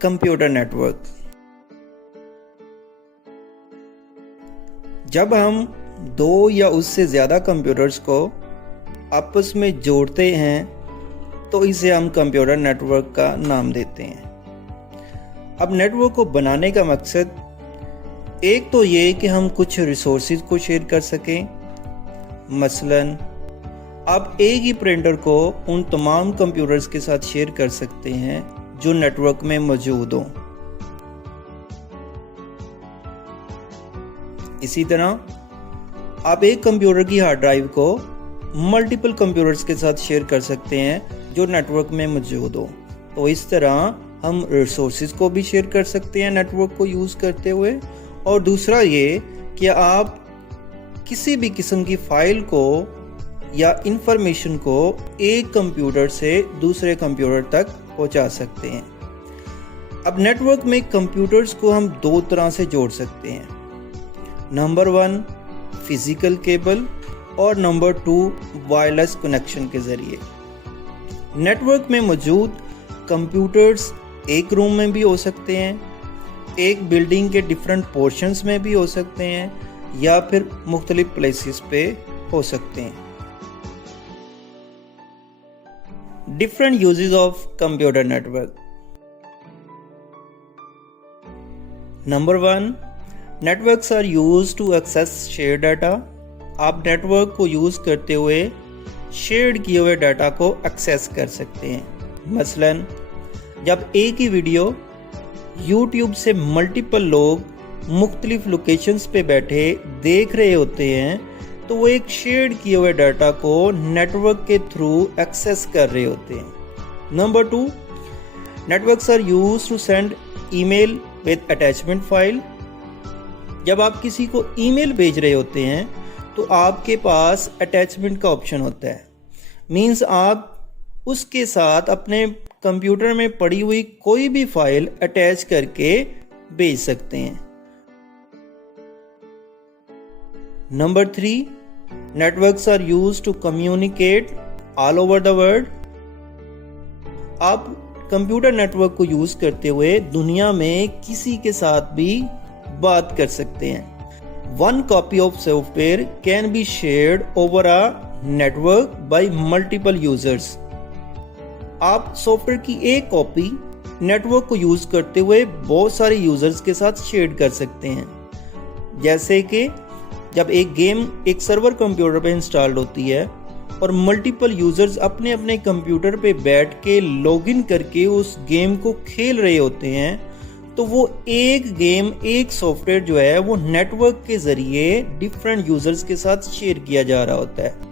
Computer network. जब हम दो या उससे ज़्यादा कंप्यूटर्स को आपस में जोड़ते हैं तो इसे हम कंप्यूटर नेटवर्क का नाम देते हैं। अब नेटवर्क को बनाने का मकसद एक तो ये कि हम कुछ रिसोर्सेज को शेयर कर सकें। मसलन आप एक ही प्रिंटर को उन तमाम कंप्यूटर्स के साथ शेयर कर सकते हैं जो नेटवर्क में मौजूद हों। इसी तरह आप एक कंप्यूटर की हार्ड ड्राइव को मल्टीपल कंप्यूटर्स के साथ शेयर कर सकते हैं जो नेटवर्क में मौजूद हो। तो इस तरह हम रिसोर्सेज को भी शेयर कर सकते हैं नेटवर्क को यूज़ करते हुए। और दूसरा ये कि आप किसी भी किस्म की फाइल को या इंफॉर्मेशन को एक कंप्यूटर से दूसरे कंप्यूटर तक पहुंचा सकते हैं। अब नेटवर्क में कंप्यूटर्स को हम दो तरह से जोड़ सकते हैं। नंबर 1 फिजिकल केबल और नंबर 2 वायरलेस कनेक्शन के ज़रिए। नेटवर्क में मौजूद कंप्यूटर्स एक रूम में भी हो सकते हैं, एक बिल्डिंग के डिफरेंट पोर्शंस में भी हो सकते हैं, या फिर मुख्तलिफ प्लेसेस पे हो सकते हैं। Different uses of computer network. Number 1 networks are used to access share data. आप नेटवर्क को यूज़ करते हुए शेयर किए हुए डाटा को एक्सेस कर सकते हैं। मसलन जब एक ही वीडियो YouTube से मल्टीपल लोग मुख्तलिफ लोकेशंस पे बैठे देख रहे होते हैं तो वो एक शेयर किए हुए डाटा को नेटवर्क के थ्रू एक्सेस कर रहे होते हैं। Number 2 networks are used to send email with attachment file. जब आप किसी को ईमेल भेज रहे होते हैं तो आपके पास अटैचमेंट का ऑप्शन होता है। मींस आप उसके साथ अपने कंप्यूटर में पड़ी हुई कोई भी फाइल अटैच करके भेज सकते हैं। Number 3 networks are used to communicate all over the world. आप कंप्यूटर नेटवर्क को यूज करते हुए दुनिया में किसी के साथ भी बात कर सकते हैं। One copy of software can be shared over a network bye multiple users. आप सॉफ्टवेयर की एक कॉपी नेटवर्क को यूज करते हुए बहुत सारे यूजर्स के साथ शेयर कर सकते हैं। जैसे कि जब एक गेम एक सर्वर कंप्यूटर पे इंस्टॉल होती है और मल्टीपल यूजर्स अपने अपने कंप्यूटर पे बैठ के लॉगिन करके उस गेम को खेल रहे होते हैं तो वो एक गेम एक सॉफ्टवेयर जो है वो नेटवर्क के ज़रिए डिफरेंट यूजर्स के साथ शेयर किया जा रहा होता है।